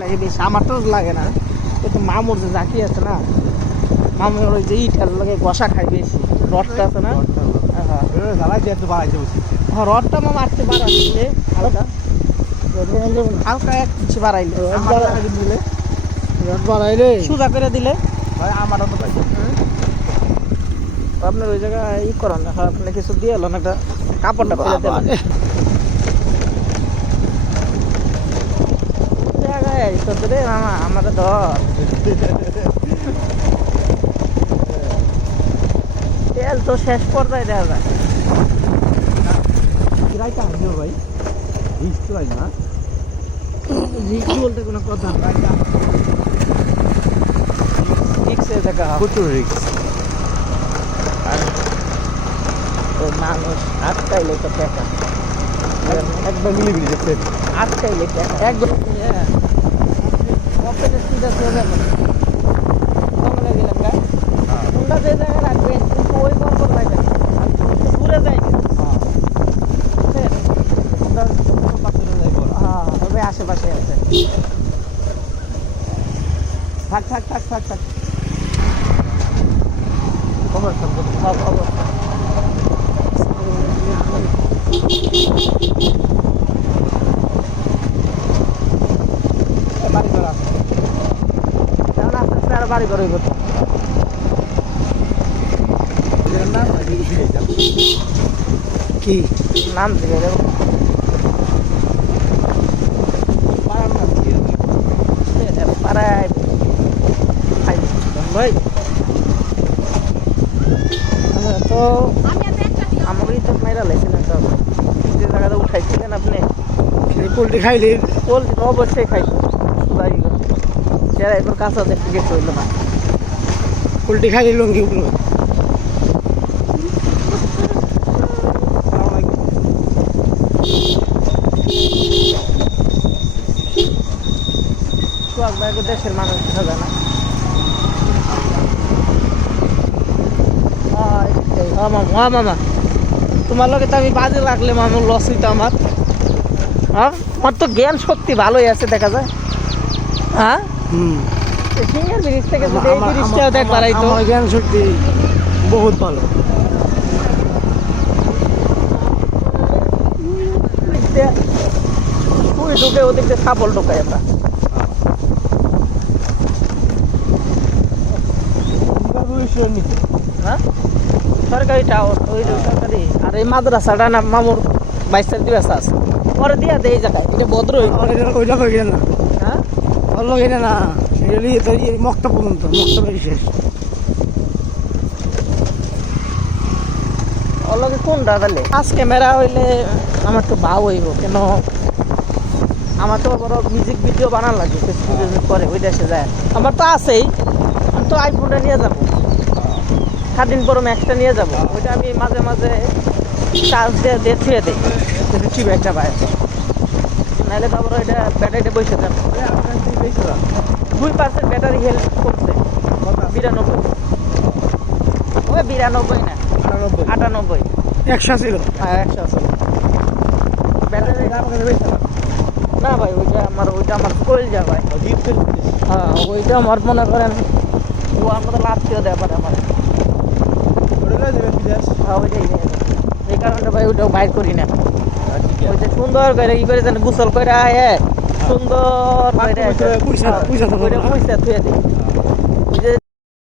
লাগে বেশি, আমার তো লাগে না, কিন্তু মামুর যে জাকি আছে না, মামুর ওই যে ইটার লাগে বসা খায় বেশি, রডটা আছে না, হ্যাঁ রডটা মামা আসতে বাড়াইলে হালকা হালকা এক কিছু বাড়াইলে দিলে রড বাড়াইলে সোজা করে দিলে আমার আপনার ওই জায়গায় ই করেন না, আপনি কিছু দিয়ে এলেন একটা কাপড়টা ফেলে দেবেন জায়গায় রে মামা আমাদের ধর তেল তো শেষ পর্যায়ে দেওয়া যায় ভাই না রিক্স বলতে কোনো কথা রিক্সে দেখা প্রচুর রিক্স। মানুষ আটকাইলে তো টাকা একবার মিলিমিলি দেখছেন আটকাইলে টাকা একদম ওপেনে সিধা চলে যাবে কমলে গেলাম গা কোনটা যে জায়গায় রাখবেন কিন্তু ওই গল্প রাখবেন ঘুরে যায় হ্যাঁ তবে আশেপাশে আছে থাক থাক থাক থাক থাক খবর খবর খবর বাড়ি করা কেমন আস্তে আস্তে আর বাড়ি করে করতো কি নাম দিলে পাড়ায় ভাই তো আমাকে তো মাইরা লাইছিলেন সব যে জায়গাটা উঠাইছিলেন আপনি পোলট্রি খাইলে পোলট্রি অবশ্যই খাইছো যারা এখন কাঁচা দেখতে গেছে হইলো না পোলট্রি খাইলে লঙ্গি উঠলো সোহাগ ভাই দেশের মানুষ বোঝা যায় না মামা তোমার লগে তো আমি বাজে লাগলে মামুর লস হইতো আমার হ্যাঁ আমার তো জ্ঞান সত্যি ভালোই আছে দেখা যায় হ্যাঁ সিঙ্গেল ব্রিজ থেকে যদি এই ব্রিজটাও দেখ বাড়াইতো আমার জ্ঞান শক্তি বহুত ভালো তুই ঢুকে ওদিক দিয়ে সাবল ঢুকাই আমরা হ্যাঁ সরকারি টাওয়ার ওই সরকারি আর এই মাদ্রাসাটা না মামুর 22 দিবস আছে পরে দিয়া দেয় এই জায়গায় এটা ভদ্র ওইটা হয়ে গেল না হ্যাঁ ভালো গেলে না এটা মক্তা পর্যন্ত মক্তা শেষ অলগে কোনটা তাহলে আজ ক্যামেরা হইলে আমার তো ভাও হইব কেন আমার তো বড় মিউজিক ভিডিও বানান লাগবে ফেসবুক করে ওই দেশে যায় আমার তো আছেই আমি তো আইফোনটা নিয়ে যাবো 13 Pro Maxটা নিয়ে যাবো ওইটা আমি মাঝে মাঝে চার্জ দিয়ে ছুঁয়ে দিই যদি চিপ একটা পায় নাহলে তারপর ওইটা ব্যাটারিটা বসে যাবে 2% ব্যাটারি হেলথ করছে 92 ওই 92 না 98 100 ছিল হ্যাঁ 100 আছে ব্যাটারি না ভাই ওইটা আমার করে যা ভাই হ্যাঁ ওইটা আমার মনে করেন ও আমার লাভটিও দেয় পারে আমার হ্যাঁ ওইটাই এই কারণে ভাই ওইটাও বাইর করি না ওইটা সুন্দর করে ই করে যেন গোসল করে সুন্দর করে পয়সা থুয়ে দিই